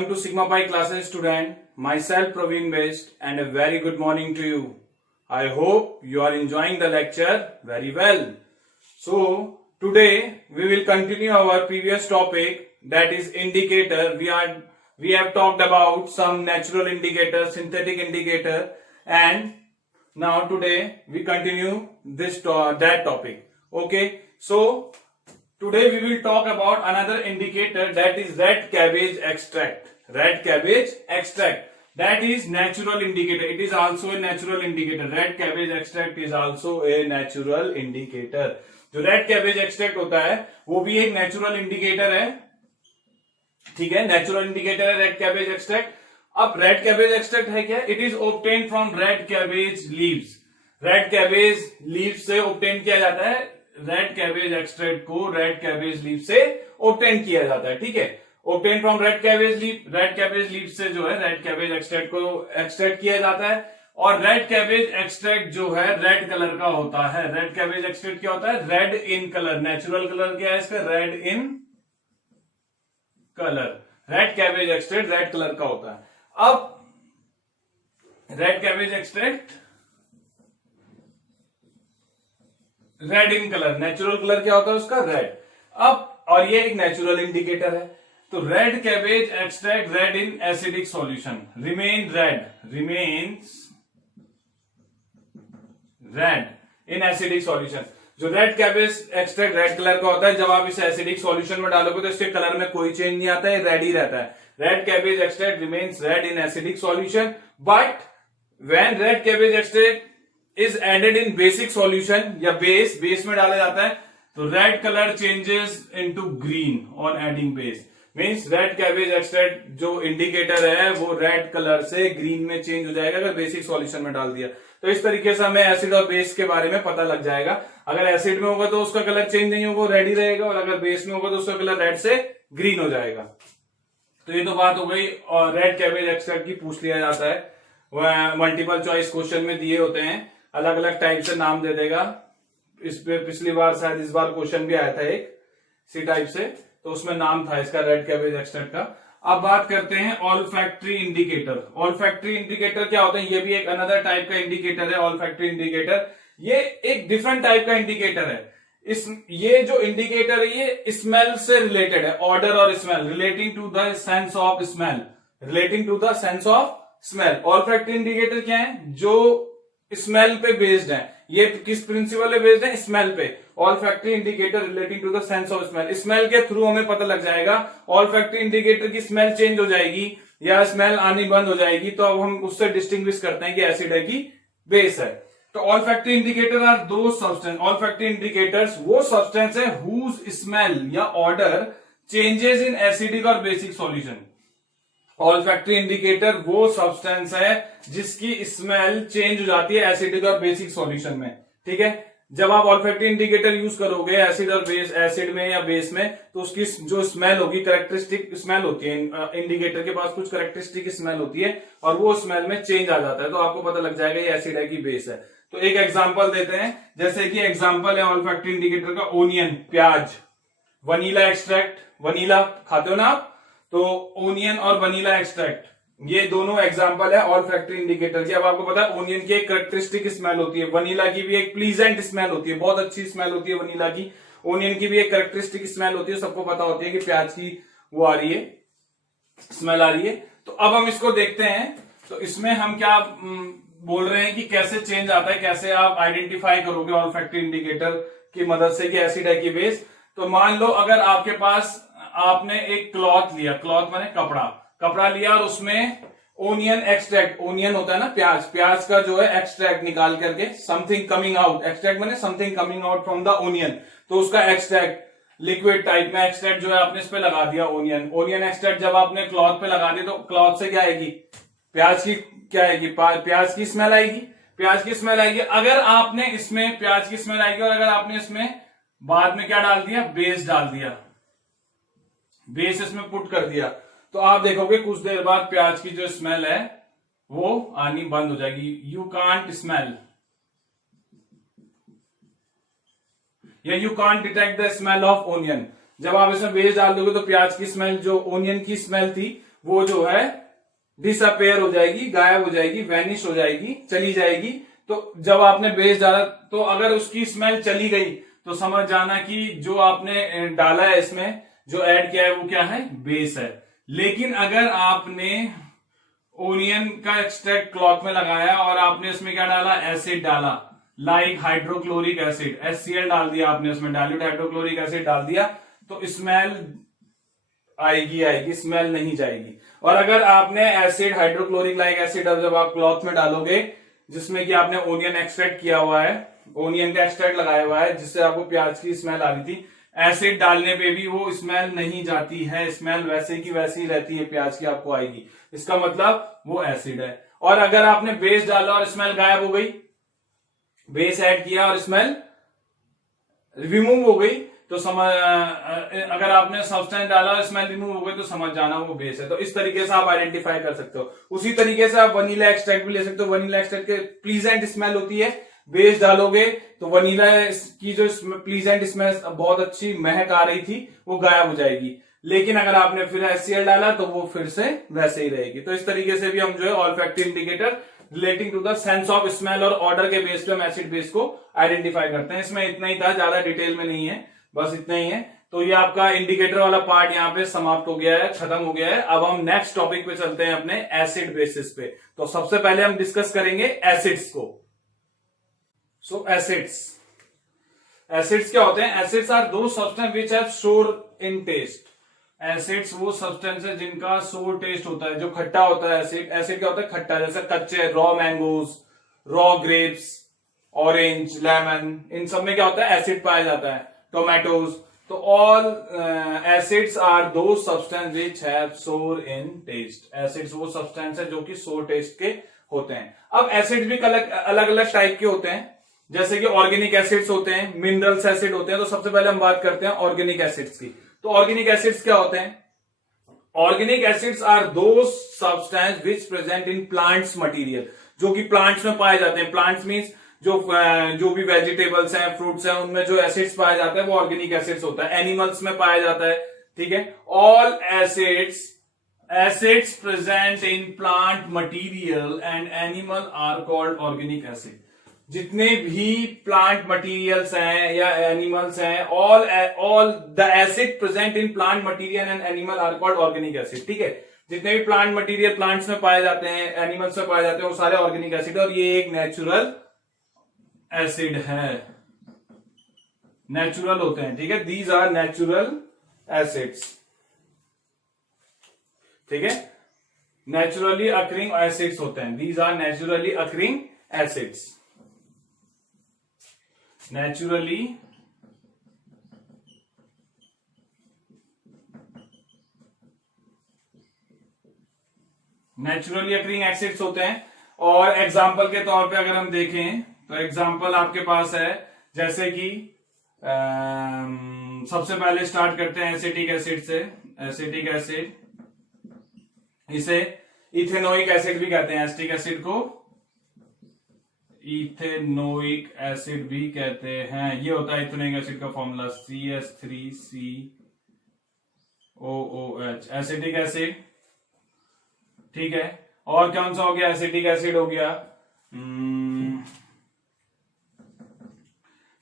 Welcome to Sigma Pi classes student. Myself Praveen Best and a very good morning to you. I hope you are enjoying the lecture very well. So today we will continue our previous topic, that is indicator. We have talked about some natural indicator, synthetic indicator, and now today we continue that topic. Okay, so today we will talk about another indicator, that is red cabbage extract. Red cabbage extract, that is natural indicator. It is also a natural indicator. Red cabbage extract is also a natural indicator. जो red cabbage extract होता है वो भी एक natural indicator है. ठीक है, natural indicator है रेड कैबेज एक्सट्रैक्ट. अब रेड कैबेज एक्सट्रैक्ट है क्या? It is obtain from red cabbage leaves. Red cabbage leaves से ऑब्टेन किया जाता है. रेड कैबेज एक्सट्रैक्ट को रेड कैबेज लीव से ऑब्टेन किया जाता है. ठीक है, obtain from red cabbage leave. Red cabbage leave से जो है रेड कैबेज एक्सट्रैक्ट को एक्सट्रैक्ट किया जाता है. और रेड कैबेज एक्सट्रैक्ट जो है रेड कलर का होता है. रेड कैबेज एक्सट्रैक्ट क्या होता है? Red in colour. Natural colour क्या है इसका? Red in colour. Red cabbage extract red colour का होता है. अब red cabbage extract red in colour. Natural colour क्या होता है उसका? रेड. अब और ये एक नेचुरल इंडिकेटर है. तो red cabbage extract red in acidic solution. Remain red. Remains red in acidic solution. जो red cabbage extract red colour का होता है, जब आप इसे एसिडिक सॉल्यूशन में डालोगे तो इसके कलर में कोई चेंज नहीं आता है, रेड ही रहता है. Red cabbage extract remains red in acidic solution. But when red cabbage extract is added in basic solution या बेस में डाला जाता है, तो red colour changes into green on adding base. Means red cabbage extract जो indicator है वो red colour से ग्रीन में चेंज हो जाएगा अगर बेसिक सॉल्यूशन में डाल दिया. तो इस तरीके से हमें एसिड और बेस के बारे में पता लग जाएगा. अगर एसिड में होगा तो उसका कलर चेंज नहीं होगा, रेड ही रहेगा, और अगर बेस में होगा तो उसका कलर रेड से ग्रीन हो जाएगा. तो ये तो बात हो गई. और रेड कैबेज एक्सट्रैक्ट की पूछ लिया जाता है, वह मल्टीपल चॉइस क्वेश्चन में दिए होते हैं, अलग अलग टाइप से नाम दे देगा. इस पे पिछली बार शायद इस बार क्वेश्चन भी आया था एक सी टाइप से, तो उसमें नाम था इसका रेड कैबेज एक्सट्रैक्ट का. अब बात करते हैं ऑल्फैक्टरी इंडिकेटर. ऑल्फैक्टरी इंडिकेटर क्या होता है? ये भी एक अनदर टाइप का इंडिकेटर है. ऑल्फैक्टरी इंडिकेटर ये एक डिफरेंट टाइप का इंडिकेटर है. ये जो इंडिकेटर है ये स्मेल से रिलेटेड है. ऑर्डर और smell, relating to the sense of smell. Relating to the sense of smell. Olfactory indicator क्या है? जो स्मेल पे बेस्ड है. ये किस प्रिंसिपल पे बेस्ड है? स्मेल पे. Olfactory indicator relating to the sense of smell. Smell के थ्रू हमें पता लग जाएगा. ऑल्फैक्टरी इंडिकेटर की स्मेल चेंज हो जाएगी या स्मेल आनी बंद हो जाएगी, तो अब हम उससे डिस्टिंग्विश करते हैं कि एसिड है कि बेस है. तो ऑल्फैक्टरी इंडिकेटर आर दो सब्सटेंस. ऑल्फैक्टरी इंडिकेटर्स वो सब्सटेंस है हुज स्मेल या ऑर्डर चेंजेस इन एसिडिक और बेसिक सॉल्यूशन. ऑल्फैक्टरी इंडिकेटर वो सब्सटेंस है जिसकी स्मेल चेंज हो जाती है एसिडिक और बेसिक सॉल्यूशन में. ठीक है, जब आप ऑल्फैक्टरी इंडिकेटर यूज करोगे एसिड और बेस, एसिड में या बेस में, तो उसकी जो स्मेल होगी करेक्टरिस्टिक स्मेल होती है. इंडिकेटर के पास कुछ करेक्टरिस्टिक स्मेल होती है और वो स्मेल में चेंज आ जाता है, तो आपको पता लग जाएगा ये एसिड है कि बेस है. तो एक एग्जांपल देते हैं, जैसे कि एग्जांपल है ऑल्फैक्टरी इंडिकेटर का ओनियन, प्याज. वनीला एक्सट्रैक्ट, वनीला खाते हो ना आप, तो ओनियन और वनीला एक्सट्रैक्ट ये दोनों एग्जांपल है ऑल्फैक्टरी इंडिकेटर की. अब आपको पता है ओनियन की एक करेक्टरिस्टिक स्मेल होती है, वनीला की भी एक प्लीजेंट स्मेल होती है, बहुत अच्छी स्मेल होती है वनीला की. ओनियन की भी एक करेक्टरिस्टिक स्मेल होती है. सबको पता होती है कि प्याज की वो आ रही है, स्मेल आ रही है. तो अब हम इसको देखते हैं. तो इसमें हम क्या बोल रहे हैं कि कैसे चेंज आता है, कैसे आप आइडेंटिफाई करोगे ऑल्फैक्टरी इंडिकेटर की मदद से कि एसिड है कि बेस. तो मान लो अगर आपके पास आपने एक क्लॉथ लिया, क्लॉथ माने कपड़ा लिया और उसमें ओनियन एक्सट्रैक्ट, ओनियन होता है ना प्याज, प्याज का जो है एक्सट्रैक्ट निकाल करके समथिंग कमिंग आउट. एक्सट्रैक्ट माने something coming out from the onion. तो उसका एक्सट्रैक्ट लिक्विड टाइप में एक्सट्रैक्ट जो है आपने इस पे लगा दिया ओनियन एक्सट्रैक्ट. जब आपने क्लॉथ पे लगा दिया तो क्लॉथ से क्या आएगी? प्याज की क्या आएगी? प्याज की स्मेल आएगी. प्याज की स्मेल आएगी. अगर आपने इसमें प्याज की स्मेल आएगी और अगर आपने इसमें बाद में क्या डाल दिया? बेस डाल दिया, बेस इसमें पुट कर दिया, तो आप देखोगे कुछ देर बाद प्याज की जो स्मेल है वो आनी बंद हो जाएगी. यू कांट स्मेल या you can't detect the smell of onion. जब आप इसमें बेस डाल दोगे तो प्याज की स्मेल, जो ओनियन की स्मेल थी, वो जो है डिसअपेयर हो जाएगी, गायब हो जाएगी, वैनिश हो जाएगी, चली जाएगी। तो जब आपने बेस डाला तो अगर उसकी स्मेल चली गई तो समझ जाना कि जो आपने डाला है इसमें, जो ऐड किया है वो क्या है, बेस है। लेकिन अगर आपने ओनियन का एक्सट्रैक्ट क्लॉथ में लगाया और आपने इसमें क्या डाला, एसिड डाला, लाइक हाइड्रोक्लोरिक एसिड, HCl डाल दिया आपने, उसमें डाइल्यूट हाइड्रोक्लोरिक एसिड डाल दिया, तो स्मेल आएगी, स्मेल नहीं जाएगी। और अगर आपने एसिड, हाइड्रोक्लोरिक लाइक एसिड जब आप क्लॉथ में डालोगे जिसमें कि आपने ओनियन एक्सट्रैक्ट किया हुआ है, ओनियन का एक्सट्रैक्ट लगाया हुआ है जिससे आपको प्याज की स्मेल आ रही थी, एसिड डालने पे भी वो स्मेल नहीं जाती है, स्मेल वैसे की वैसी ही रहती है, प्याज की आपको आएगी। इसका मतलब वो एसिड है। और अगर आपने बेस डाला और स्मेल गायब हो गई, बेस ऐड किया और स्मेल रिमूव हो गई, तो समझ, अगर आपने सब्सटेंस डाला और स्मेल रिमूव हो गई तो समझ जाना वो बेस है। तो इस तरीके से आप आइडेंटिफाई कर सकते हो। उसी तरीके से आप वनीला एक्सट्रैक्ट भी ले सकते हो। वनीला एक्सट्रैक्ट के प्लीजेंट स्मेल होती है, बेस डालोगे तो वनीला की जो प्लीजेंट स्मेल बहुत अच्छी महक आ रही थी वो गायब हो जाएगी। लेकिन अगर आपने फिर HCl डाला तो वो फिर से वैसे ही रहेगी। तो इस तरीके से भी हम जो है olfactive indicator relating to the sense of smell और ऑर्डर के बेस पे हम एसिड बेस को आइडेंटिफाई करते हैं। इसमें इतना ही था, ज्यादा डिटेल में नहीं है, बस इतना ही है। तो ये आपका इंडिकेटर वाला पार्ट यहाँ पे समाप्त हो गया है, खत्म हो गया है। अब हम नेक्स्ट टॉपिक पे चलते हैं अपने एसिड बेसिस पे। तो सबसे पहले हम डिस्कस करेंगे एसिड्स को। सो एसिड्स क्या होते हैं? एसिड्स आर दो सब्सटेंस विच हैव सोर इन टेस्ट। एसिड्स वो सब्सटेंस है जिनका सोर टेस्ट होता है, जो खट्टा होता है। एसिड क्या होता है? खट्टा। जैसे कच्चे raw mangoes, raw grapes, orange, lemon, इन सब में क्या होता है? एसिड पाया जाता है। टोमेटोज। तो ऑल एसिड्स आर दो सब्सटेंस विच हैव सोर इन टेस्ट। एसिड्स वो सब्सटेंस है जो कि सोर टेस्ट के होते हैं। अब एसिड्स भी अलग अलग टाइप के होते हैं, जैसे कि ऑर्गेनिक एसिड्स होते हैं, मिनरल्स एसिड होते हैं। तो सबसे पहले हम बात करते हैं ऑर्गेनिक एसिड्स की। तो ऑर्गेनिक एसिड्स क्या होते हैं? ऑर्गेनिक एसिड्स आर दो substance which present in plants material, जो कि प्लांट्स में पाए जाते हैं। प्लांट्स मीन्स जो भी वेजिटेबल्स हैं, फ्रूट्स हैं, उनमें जो एसिड्स पाया जाता है वो ऑर्गेनिक एसिड्स होता है। एनिमल्स में पाया जाता है, ठीक है। All acids present in plant material and animal are called organic acid. जितने भी प्लांट मटेरियल्स हैं या एनिमल्स हैं, all the acid present in plant material and animal are called organic acid, ठीक है। जितने भी प्लांट मटेरियल प्लांट्स में पाए जाते हैं, एनिमल्स में पाए जाते हैं, वो सारे ऑर्गेनिक एसिड है। और ये एक नेचुरल एसिड है, नेचुरल होते हैं, ठीक है। दीज आर नेचुरल एसिड्स, ठीक है। नेचुरली अकरिंग एसिड्स होते हैं। These are naturally occurring acids. Naturally occurring acids होते हैं। और एग्जाम्पल के तौर पे अगर हम देखें तो एग्जाम्पल आपके पास है, जैसे कि सबसे पहले स्टार्ट करते हैं एसिटिक एसिड से। एसिटिक एसिड, इसे इथेनोइक एसिड भी कहते हैं। एसिटिक एसिड को इथेनोइक एसिड भी कहते हैं। ये होता है इथेनोइक एसिड का फॉर्मूला CH3COOH, एसिटिक एसिड, ठीक है। और कौन सा हो गया? एसिटिक एसिड हो गया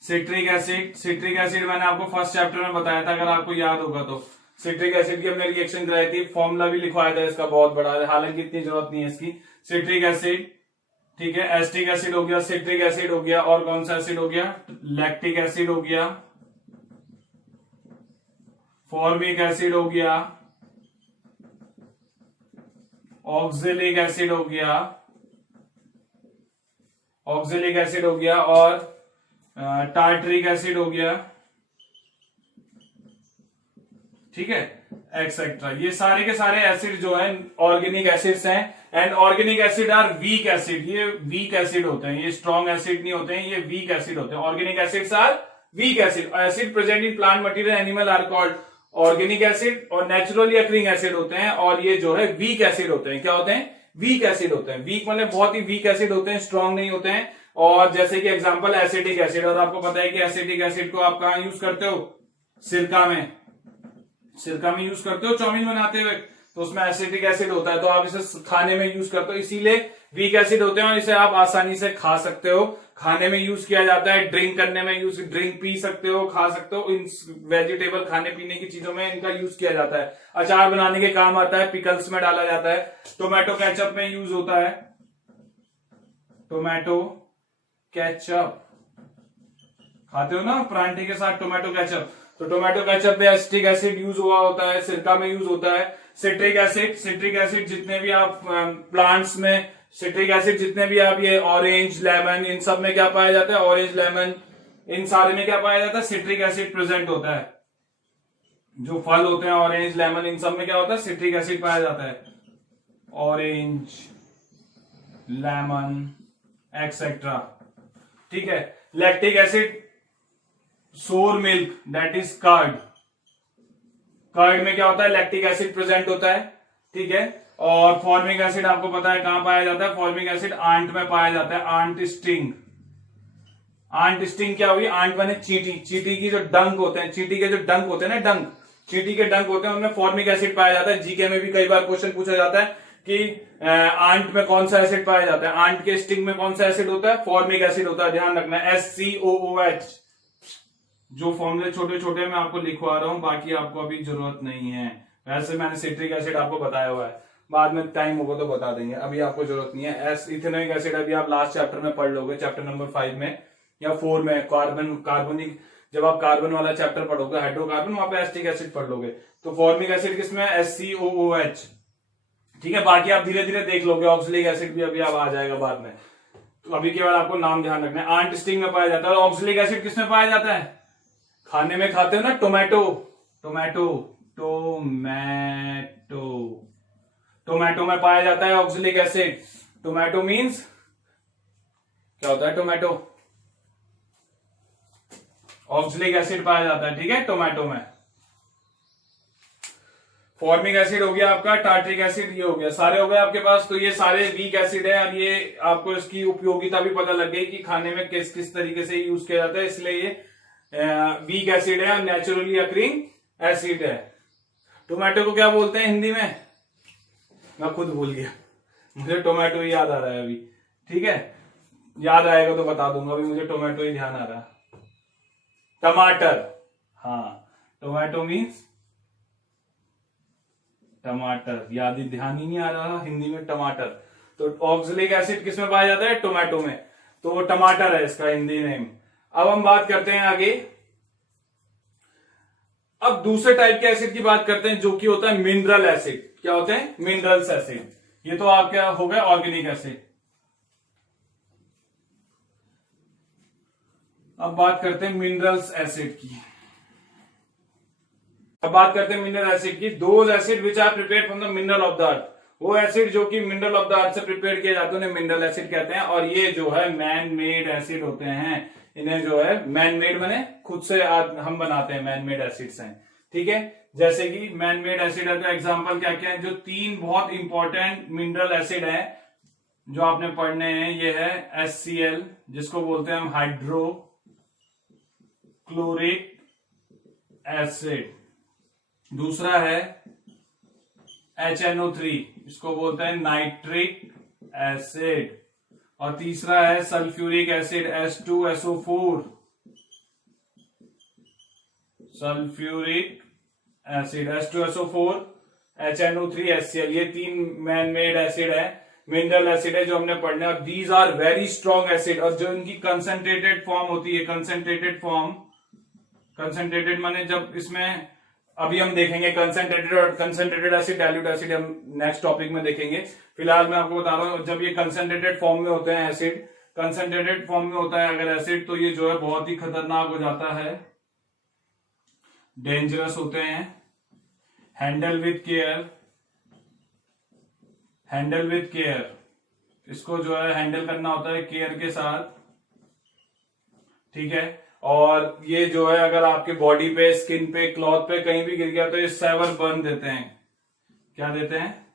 सिट्रिक एसिड। सिट्रिक एसिड मैंने आपको फर्स्ट चैप्टर में बताया था, अगर आपको याद होगा तो। सिट्रिक एसिड की हमने रिएक्शन कराई थी, फॉर्मूला भी लिखवाया था इसका, बहुत बड़ा है, हालांकि इतनी जरूरत नहीं है इसकी। सिट्रिक एसिड, ठीक है। एसिटिक एसिड हो गया, सिट्रिक एसिड हो गया, और कौन सा एसिड हो गया? लैक्टिक एसिड हो गया, फॉर्मिक एसिड हो गया, ऑक्जेलिक एसिड हो गया, और टार्टरिक एसिड हो गया, ठीक है, एक्सेट्रा। ये सारे के सारे एसिड जो है ऑर्गेनिक एसिड्स हैं। And organic acid are weak acid. ये वीक एसिड होते हैं, ये स्ट्रॉन्ग एसिड नहीं होते हैं, ये वीक एसिड होते हैं। Organic acids are weak acid. Acid present in plant material animal are called organic acid. और नेचुरली अकरिंग एसिड होते हैं, और ये जो है वीक एसिड होते हैं। क्या होते हैं? वीक एसिड होते हैं। वीक मतलब बहुत ही वीक एसिड होते हैं, स्ट्रॉन्ग नहीं होते हैं। और जैसे कि एग्जांपल एसिटिक एसिड, और आपको पता है कि एसिटिक एसिड को आप कहां यूज करते हो? सिरका में यूज करते हो चाउमीन बनाते हुए। तो उसमें एसिटिक एसिड होता है, तो आप इसे खाने में यूज करते हो, इसीलिए वीक एसिड होते हैं और इसे आप आसानी से खा सकते हो। खाने में यूज किया जाता है, ड्रिंक करने में यूज, ड्रिंक पी सकते हो, खा सकते हो, इन वेजिटेबल खाने पीने की चीजों में इनका यूज किया जाता है। अचार बनाने के काम आता है, पिकल्स में डाला जाता है, टोमेटो केचप में यूज होता है, टोमेटो केचप खाते हो ना परांठे के साथ टोमेटो केचप, तो टोमेटो केचप में एसिटिक एसिड यूज हुआ होता है, सिरका में यूज होता है। सिट्रिक एसिड जितने भी आप प्लांट्स में सिट्रिक एसिड जितने भी आप ये ऑरेंज लेमन इन सब में क्या पाया जाता है, ऑरेंज लेमन इन सारे में क्या पाया जाता है, सिट्रिक एसिड प्रेजेंट होता है। जो फल होते हैं ऑरेंज लेमन इन सब में क्या होता है, सिट्रिक एसिड पाया जाता है, ऑरेंज लेमन एक्सेट्रा। ठीक है, lactic acid, sour milk that is curd, curd में क्या होता है, लैक्टिक एसिड प्रेजेंट होता है। ठीक है, और फॉर्मिक एसिड आपको पता है कहां पाया जाता है, फॉर्मिक एसिड आंट में पाया जाता है, आंट स्टिंग। आंट स्टिंग क्या हुई, आंट माने चींटी, चींटी की जो डंक होते हैं, चींटी के जो डंक होते हैं ना, डंक, चींटी के डंक होते हैं, उनमें फॉर्मिक एसिड पाया जाता है। जीके में भी कई बार क्वेश्चन पूछा जाता है कि आंट में कौन सा एसिड पाया जाता है, आंट के स्टिंग में कौन सा एसिड होता है, फॉर्मिक एसिड होता है, ध्यान रखना, SCOOH। जो फॉर्मूले छोटे छोटे मैं आपको लिखवा रहा हूं, बाकी आपको अभी जरूरत नहीं है। वैसे मैंने सिट्रिक एसिड आपको बताया हुआ है, बाद में टाइम होगा तो बता देंगे, अभी आपको जरूरत नहीं है। इथेनोइक एसिड अभी आप लास्ट चैप्टर में पढ़ लोगे, चैप्टर नंबर 5 में या 4 में, कार्बनिक, जब आप कार्बन वाला चैप्टर पढ़ोगे हाइड्रोकार्बन, वहां पे एसिटिक एसिड पढ़ लोगे। तो फॉर्मिक एसिड किसमें है, SCOOH। ठीक है, बाकी आप धीरे धीरे देख लोगे, ऑक्सलिक एसिड भी अभी आप आ जाएगा बाद में, तो अभी केवल आपको नाम ध्यान रखना है। आंट स्टिंग में पाया जाता है, और ऑक्सलिक एसिड किसमें पाया जाता है, खाने में खाते हो ना, टोमेटो, टोमेटो टोमेटो टोमेटो में पाया जाता है ऑक्सलिक एसिड। टोमेटो मींस क्या होता है, टोमेटो, ऑक्सलिक एसिड पाया जाता है। ठीक है, टोमेटो में। फॉर्मिक एसिड हो गया आपका, टार्ट्रिक एसिड ये हो गया, सारे हो गए आपके पास। तो ये सारे वीक एसिड है, और ये आपको इसकी उपयोगिता भी पता लग गई कि खाने में किस किस तरीके से यूज किया जाता है, इसलिए ये वीक एसिड है, नेचुरली अक्रिंग एसिड है। टोमेटो को क्या बोलते हैं हिंदी में, मैं खुद भूल गया, मुझे टोमेटो ही याद आ रहा है अभी। ठीक है, याद आएगा तो बता दूंगा, अभी मुझे टोमेटो ही ध्यान आ रहा है, टमाटर। हाँ, टोमेटो मीन्स टमाटर, याद ही ध्यान ही नहीं आ रहा हिंदी में, टमाटर। तो ऑक्सलिक एसिड किस में पाया जाता है, टोमेटो में, तो टमाटर है इसका हिंदी नेम। अब हम बात करते हैं आगे, अब दूसरे टाइप के एसिड की बात करते हैं, जो कि होता है मिनरल एसिड। क्या होते हैं, मिनरल्स एसिड। ये तो आपका हो गया ऑर्गेनिक एसिड। अब बात करते हैं मिनरल्स एसिड की। अब बात करते हैं मिनरल एसिड की। Those acid which are prepared from the mineral of the earth, वो एसिड जो कि मिनरल ऑफ द अर्थ से प्रिपेयर किए जाते हैं उन्हें मिनरल एसिड कहते हैं। और ये जो है मैन मेड एसिड होते हैं, इन्हें जो है मैन मेड माने खुद से हम बनाते हैं, मैन मेड एसिड्स हैं। ठीक है, जैसे कि मैन मेड एसिड का एग्जांपल क्या क्या है, जो 3 बहुत इंपॉर्टेंट मिनरल एसिड है जो आपने पढ़ने हैं, ये है HCl, जिसको बोलते हैं हम हाइड्रोक्लोरिक एसिड। दूसरा है HNO3, इसको बोलते हैं नाइट्रिक एसिड। और तीसरा है sulphuric acid H2SO4, sulphuric acid H2SO4, HNO3, HCl। ये 3 मैन मेड एसिड है, मिनरल एसिड है जो हमने पढ़ने। और these are very strong acid, और जो इनकी कंसंट्रेटेड फॉर्म होती है, कंसंट्रेटेड फॉर्म, कंसंट्रेटेड माने जब इसमें, अभी हम देखेंगे कंसंट्रेटेड एसिड, डाइल्यूट एसिड हम नेक्स्ट टॉपिक में देखेंगे। फिलहाल मैं आपको बता रहा हूं, जब ये कंसंट्रेटेड फॉर्म में होते हैं एसिड, कंसंट्रेटेड फॉर्म में होता है अगर एसिड, तो ये जो है बहुत ही खतरनाक हो जाता है, डेंजरस होते हैं। Handle with care, handle with care, इसको जो है हैंडल करना होता है केयर के साथ। ठीक है, और ये जो है अगर आपके बॉडी पे, स्किन पे, क्लॉथ पे कहीं भी गिर गया तो ये सेवर बर्न देते हैं। क्या देते हैं,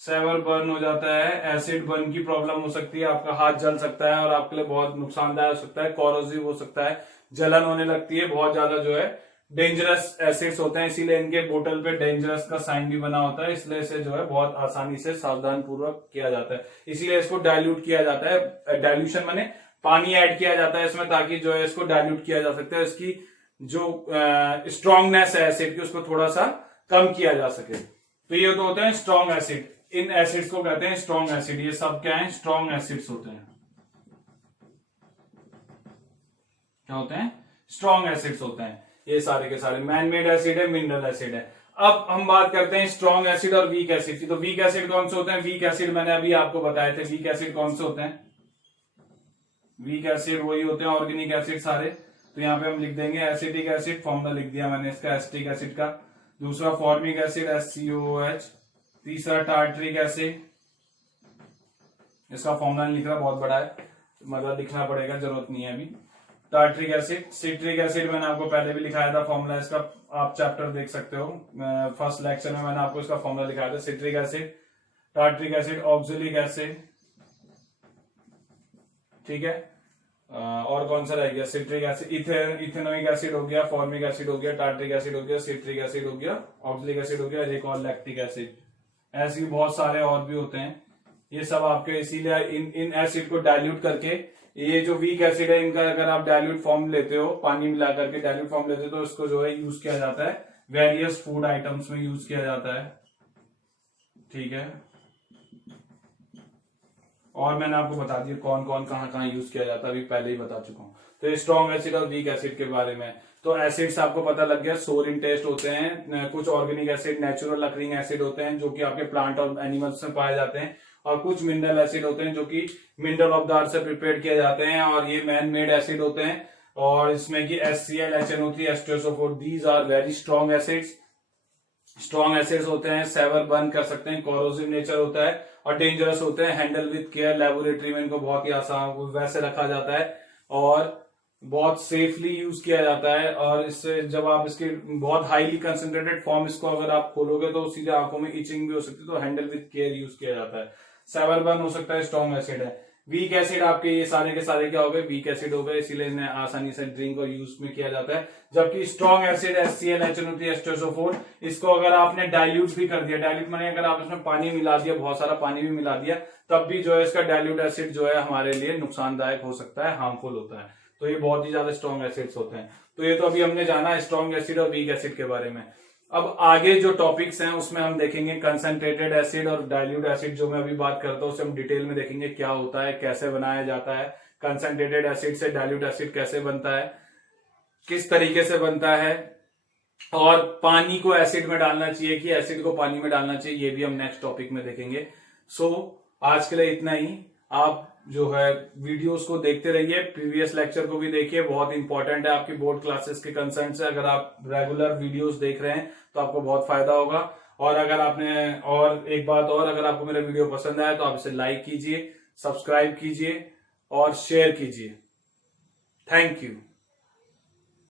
सेवर बर्न हो जाता है, एसिड बर्न की प्रॉब्लम हो सकती है, आपका हाथ जल सकता है और आपके लिए बहुत नुकसानदायक हो सकता है, कॉरोसिव हो सकता है, जलन होने लगती है, बहुत ज्यादा जो है डेंजरस एसिड्स होते हैं, इसीलिए इनके बोतल पे डेंजरस का साइन भी बना होता है। इसलिए इसे जो है बहुत आसानी से सावधान पूर्वक किया जाता है, इसीलिए इसको डाइल्यूट किया जाता है। डाइल्यूशन माने पानी ऐड किया जाता है इसमें, ताकि जो है इसको डाइल्यूट किया जा सकता है, इसकी जो स्ट्रांगनेस है एसिड की उसको थोड़ा सा कम किया जा सके। तो ये तो होते हैं स्ट्रॉन्ग एसिड, इन एसिड्स को कहते हैं स्ट्रॉन्ग एसिड। ये सब क्या है, स्ट्रॉन्ग एसिड्स होते हैं। क्या होते हैं, स्ट्रॉन्ग एसिड्स होते हैं। ये सारे के सारे मैन मेड एसिड है, मिनरल एसिड है। अब हम बात करते हैं स्ट्रॉन्ग एसिड और वीक एसिड की। तो वीक एसिड कौन से होते हैं, वीक एसिड मैंने अभी आपको बताए थे। वीक एसिड कौन से होते हैं, वीक एसिड वही होते हैं ऑर्गेनिक एसिड सारे। तो यहाँ पे हम लिख देंगे एसिटिक एसिड, फॉर्मूला लिख दिया मैंने इसका एसिटिक एसिड का। दूसरा फॉर्मिक एसिड HCOOH। तीसरा टार्टरिक एसिड, इसका फॉर्मूला नहीं लिख रहा, बहुत बड़ा है, मतलब लिखना पड़ेगा, जरूरत नहीं है अभी। Tartaric acid. सिट्रिक एसिड मैंने आपको पहले भी लिखाया था फॉर्मूला इसका, आप चैप्टर देख सकते हो, फर्स्ट लेक्चर में मैंने आपको इसका फॉर्मूला लिखाया था। Citric acid, tartaric acid, oxalic acid, ठीक है। और कौन सा रह गया, सिट्रिक एसिड, इथेनोइक एसिड हो गया, फॉर्मिक एसिड हो गया, टार्टरिक एसिड हो गया, सिट्रिक एसिड हो गया, ऑक्जेलिक एसिड हो गया, एक और लैक्टिक एसिड। ऐसे भी बहुत सारे और भी होते हैं, ये सब आपके। इसीलिए इन एसिड को डाइल्यूट करके, ये जो वीक एसिड है इनका अगर आप डाइल्यूट फॉर्म लेते हो, पानी मिला करके डाइल्यूट फॉर्म लेते हो, तो इसको जो है यूज किया जाता है वेरियस फूड आइटम्स में यूज किया जाता है, ठीक है। और मैंने आपको बता दिया कौन कौन कहाँ यूज किया जाता है, अभी पहले ही बता चुका हूँ। तो ये स्ट्रॉन्ग एसिड और वीक एसिड के बारे में। तो एसिड्स आपको पता लग गया, सोर इन टेस्ट होते हैं। कुछ organic acid natural occurring acid होते हैं जो कि आपके प्लांट और एनिमल्स में पाए जाते हैं, और कुछ मिनरल एसिड होते हैं जो कि मिनरल ऑफ द अर्थ से प्रिपेयर किए जाते हैं, और ये मैन मेड एसिड होते हैं। और इसमें कि HCl, HNO3, H2SO4, these are very strong acids. Strong acids होते हैं, सेवर बर्न कर सकते हैं, कोरोसिव नेचर होता है और डेंजरस होते हैं। हैंडल विद केयर, लेबोरेटरी में इनको बहुत ही आसान वैसे रखा जाता है और बहुत सेफली यूज किया जाता है। और इससे जब आप इसके बहुत हाईली कंसेंट्रेटेड फॉर्म इसको अगर आप खोलोगे तो सीधे आंखों में इचिंग भी हो सकती है, तो हैंडल विद केयर यूज किया जाता है। सेवर बर्न हो सकता है, स्ट्रॉन्ग एसिड है। वीक एसिड आपके ये सारे के सारे क्या हो गए, वीक एसिड हो गए, इसीलिए इन्हें आसानी से ड्रिंक और यूज में किया जाता है। जबकि strong acid HCl, HNO3, H2SO4, इसको अगर आपने डाइल्यूट भी कर दिया, डाइल्यूट माने अगर आप इसमें पानी मिला दिया, बहुत सारा पानी भी मिला दिया, तब भी जो है इसका डाइल्यूट एसिड जो है हमारे लिए नुकसानदायक हो सकता है, हार्मफुल होता है। तो ये बहुत ही ज्यादा स्ट्रॉन्ग एसिड्स होते हैं। तो ये तो अभी हमने जाना स्ट्रॉन्ग एसिड और वीक एसिड के बारे में। अब आगे जो टॉपिक्स हैं उसमें हम देखेंगे कंसंट्रेटेड एसिड और डाइल्यूट एसिड। जो मैं अभी बात करता हूँ उसे हम डिटेल में देखेंगे, क्या होता है, कैसे बनाया जाता है, कंसंट्रेटेड एसिड से डाइल्यूट एसिड कैसे बनता है, किस तरीके से बनता है, और पानी को एसिड में डालना चाहिए कि एसिड को पानी में डालना चाहिए, ये भी हम नेक्स्ट टॉपिक में देखेंगे। सो आज के लिए इतना ही। आप जो है वीडियोस को देखते रहिए, प्रीवियस लेक्चर को भी देखिए, बहुत इंपॉर्टेंट है आपकी बोर्ड क्लासेस के कंसर्न से। अगर आप रेगुलर वीडियोस देख रहे हैं तो आपको बहुत फायदा होगा। और अगर आपने, और एक बात और, अगर आपको मेरा वीडियो पसंद आया तो आप इसे लाइक कीजिए, सब्सक्राइब कीजिए और शेयर कीजिए। Thank you.